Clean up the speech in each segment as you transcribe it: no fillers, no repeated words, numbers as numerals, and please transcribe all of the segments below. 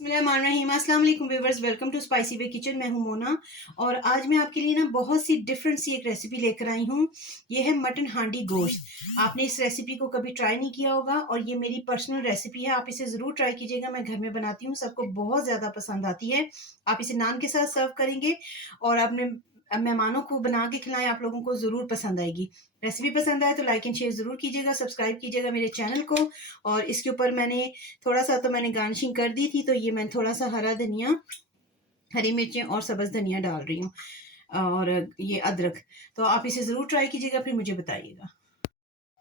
बिस्मिल्लाहिर्रहमानिर्रहीम। अस्सलाम वालेकुम viewers, welcome to spicy way kitchen. मैं हूं मोना और आज मैं आपके लिए ना बहुत सी डिफरेंट सी एक रेसिपी लेकर आई हूं। ये है मटन हांडी गोश्त। आपने इस रेसिपी को कभी ट्राई नहीं किया होगा और ये मेरी पर्सनल रेसिपी है। आप इसे ज़रूर ट्राई कीजिएगा। मैं घर में बनाती हूँ, सबको बहुत ज़्यादा पसंद आती है। आप इसे नान के साथ सर्व करेंगे और अपने मेहमानों को बना के खिलाएं, आप लोगों को ज़रूर पसंद आएगी। रेसिपी पसंद आए तो लाइक एंड शेयर ज़रूर कीजिएगा, सब्सक्राइब कीजिएगा मेरे चैनल को। और इसके ऊपर मैंने गार्निशिंग कर दी थी, तो ये मैं थोड़ा सा हरा धनिया, हरी मिर्चें और सब्ज़ धनिया डाल रही हूँ और ये अदरक। तो आप इसे ज़रूर ट्राई कीजिएगा, फिर मुझे बताइएगा।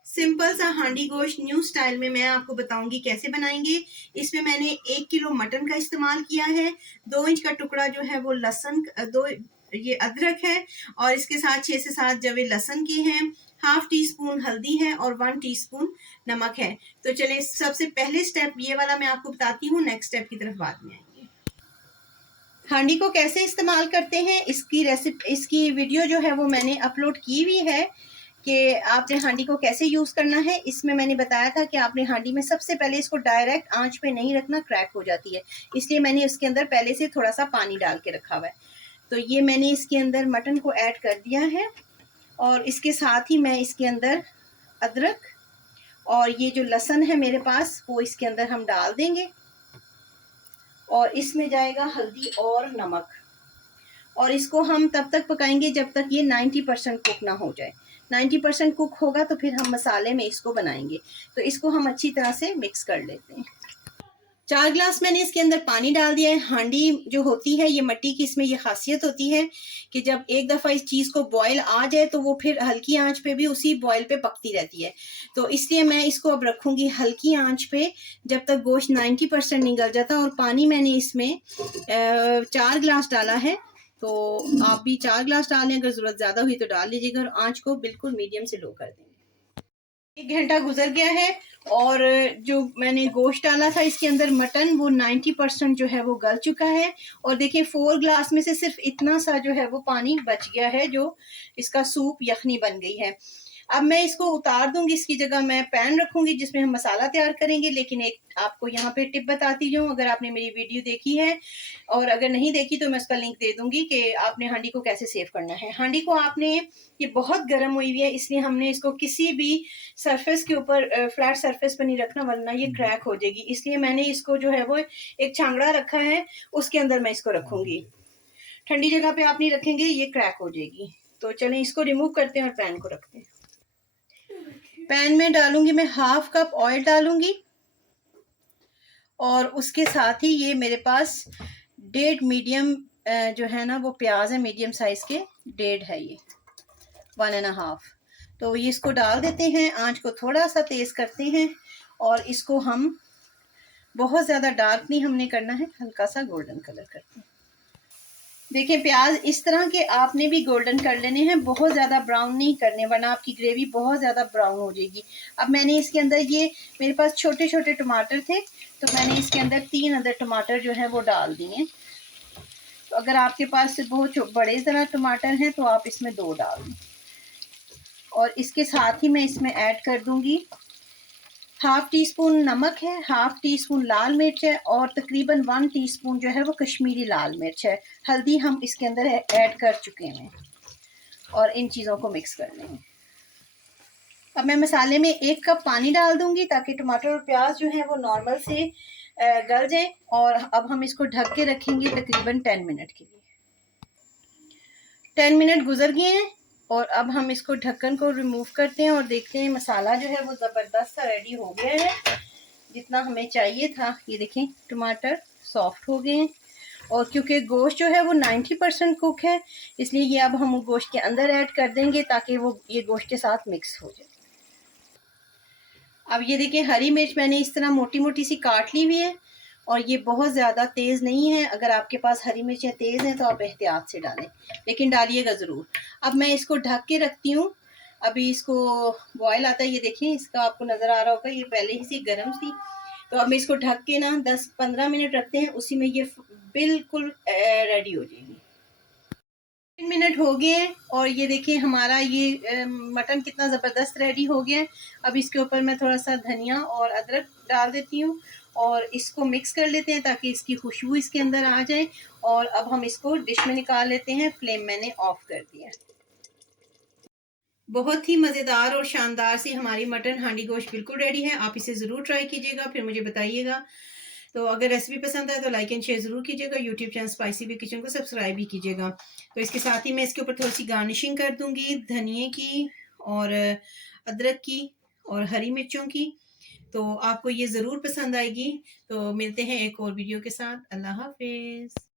सिंपल सा हांडी गोश्त न्यू स्टाइल में मैं आपको बताऊंगी कैसे बनाएंगे। इसमें मैंने 1 किलो मटन का इस्तेमाल किया है, 2 इंच का टुकड़ा जो है वो लहसुन, दो ये अदरक है और इसके साथ 6 से 7 जवे लहसुन के हैं, हाफ टी स्पून हल्दी है और 1 टीस्पून नमक है। तो चलिए सबसे पहले स्टेप ये वाला मैं आपको बताती हूँ, नेक्स्ट स्टेप की तरफ बाद में आएंगे। हांडी को कैसे इस्तेमाल करते हैं इसकी वीडियो जो है वो मैंने अपलोड की हुई है कि आपने हांडी को कैसे यूज़ करना है। इसमें मैंने बताया था कि आपने हांडी में सबसे पहले इसको डायरेक्ट आंच पे नहीं रखना, क्रैक हो जाती है। इसलिए मैंने इसके अंदर पहले से थोड़ा सा पानी डाल के रखा हुआ है। तो ये मैंने इसके अंदर मटन को ऐड कर दिया है और इसके साथ ही मैं इसके अंदर अदरक और ये जो लहसुन है मेरे पास वो इसके अंदर हम डाल देंगे और इसमें जाएगा हल्दी और नमक और इसको हम तब तक पकाएंगे जब तक ये 90% कुक ना हो जाए। 90% कुक होगा तो फिर हम मसाले में इसको बनाएंगे। तो इसको हम अच्छी तरह से मिक्स कर लेते हैं। 4 ग्लास मैंने इसके अंदर पानी डाल दिया है। हांडी जो होती है ये मिट्टी की, इसमें ये खासियत होती है कि जब एक दफ़ा इस चीज़ को बॉयल आ जाए तो वो फिर हल्की आंच पे भी उसी बॉयल पे पकती रहती है। तो इसलिए मैं इसको अब रखूँगी हल्की आंच पे जब तक गोश्त 90% नहीं गल जाता। और पानी मैंने इसमें 4 ग्लास डाला है, तो आप भी 4 ग्लास डालें, अगर ज़रूरत ज़्यादा हुई तो डाल लीजिएगा और आंच को बिल्कुल मीडियम से लो कर देंगे। 1 घंटा गुजर गया है और जो मैंने गोश्त डाला था इसके अंदर मटन, वो 90% जो है वो गल चुका है। और देखिए 4 ग्लास में से सिर्फ इतना सा जो है वो पानी बच गया है, जो इसका सूप यखनी बन गई है। अब मैं इसको उतार दूंगी, इसकी जगह मैं पैन रखूंगी जिसमें हम मसाला तैयार करेंगे। लेकिन एक आपको यहाँ पे टिप बताती जाऊँ, अगर आपने मेरी वीडियो देखी है और अगर नहीं देखी तो मैं उसका लिंक दे दूंगी कि आपने हांडी को कैसे सेव करना है। हांडी को आपने, ये बहुत गर्म हुई हुई है इसलिए हमने इसको किसी भी सरफेस के ऊपर, फ्लैट सरफेस पर नहीं रखना वरना ये क्रैक हो जाएगी। इसलिए मैंने इसको जो है वो एक छांगड़ा रखा है, उसके अंदर मैं इसको रखूंगी। ठंडी जगह पे आप नहीं रखेंगे, ये क्रैक हो जाएगी। तो चलें इसको रिमूव करते हैं और पैन को रखते हैं। पैन में डालूंगी मैं हाफ कप ऑयल डालूंगी और उसके साथ ही ये मेरे पास 1.5 मीडियम जो है ना वो प्याज है, मीडियम साइज के 1.5 है ये, 1.5। तो ये इसको डाल देते हैं, आंच को थोड़ा सा तेज करते हैं और इसको हम बहुत ज़्यादा डार्क नहीं हमने करना है, हल्का सा गोल्डन कलर करते हैं। देखिए प्याज इस तरह के आपने भी गोल्डन कर लेने हैं, बहुत ज़्यादा ब्राउन नहीं करने वरना आपकी ग्रेवी बहुत ज़्यादा ब्राउन हो जाएगी। अब मैंने इसके अंदर, ये मेरे पास छोटे छोटे टमाटर थे तो मैंने इसके अंदर 3 अदर टमाटर जो है वो डाल दिए। तो अगर आपके पास बहुत बड़े ज़रा टमाटर हैं तो आप इसमें 2 डाल दें। और इसके साथ ही मैं इसमें ऐड कर दूंगी हाफ टी स्पून नमक है, हाफ टी स्पून लाल मिर्च है और तकरीबन 1 टीस्पून जो है वो कश्मीरी लाल मिर्च है। हल्दी हम इसके अंदर ऐड कर चुके हैं और इन चीज़ों को मिक्स कर लेंगे। अब मैं मसाले में 1 कप पानी डाल दूंगी ताकि टमाटर और प्याज जो है वो नॉर्मल से गल जाए। और अब हम इसको ढक के रखेंगे तकरीबन 10 मिनट के लिए। 10 मिनट गुजर गए हैं और अब हम इसको ढक्कन को रिमूव करते हैं और देखते हैं मसाला जो है वो ज़बरदस्त सा रेडी हो गया है, जितना हमें चाहिए था। ये देखें टमाटर सॉफ्ट हो गए हैं और क्योंकि गोश्त जो है वो 90% कुक है इसलिए ये अब हम गोश्त के अंदर ऐड कर देंगे ताकि वो ये गोश्त के साथ मिक्स हो जाए। अब ये देखिए हरी मिर्च मैंने इस तरह मोटी मोटी सी काट ली हुई है और ये बहुत ज़्यादा तेज़ नहीं है। अगर आपके पास हरी मिर्चें तेज़ हैं तो आप एहतियात से डालें, लेकिन डालिएगा ज़रूर। अब मैं इसको ढक के रखती हूँ, अभी इसको बॉयल आता है। ये देखिए इसका आपको नज़र आ रहा होगा, ये पहले ही से गर्म थी। तो अब मैं इसको ढक के ना 10-15 मिनट रखते हैं, उसी में ये बिल्कुल रेडी हो जाएगी। 3 मिनट हो गए हैं और ये देखिए हमारा ये मटन कितना ज़बरदस्त रेडी हो गया है। अब इसके ऊपर मैं थोड़ा सा धनिया और अदरक डाल देती हूँ और इसको मिक्स कर लेते हैं ताकि इसकी खुशबू इसके अंदर आ जाए। और अब हम इसको डिश में निकाल लेते हैं। फ्लेम मैंने ऑफ कर दिया। बहुत ही मज़ेदार और शानदार सी हमारी मटन हांडी गोश्त बिल्कुल रेडी है। आप इसे ज़रूर ट्राई कीजिएगा, फिर मुझे बताइएगा। तो अगर रेसिपी पसंद आए तो लाइक एंड शेयर ज़रूर कीजिएगा। YouTube channel spicy way kitchen को सब्सक्राइब भी कीजिएगा। तो इसके साथ ही मैं इसके ऊपर थोड़ी-सी गार्निशिंग कर दूँगी धनिये की और अदरक की और हरी मिर्चों की। तो आपको ये ज़रूर पसंद आएगी। तो मिलते हैं एक और वीडियो के साथ। अल्लाह हाफ़िज़।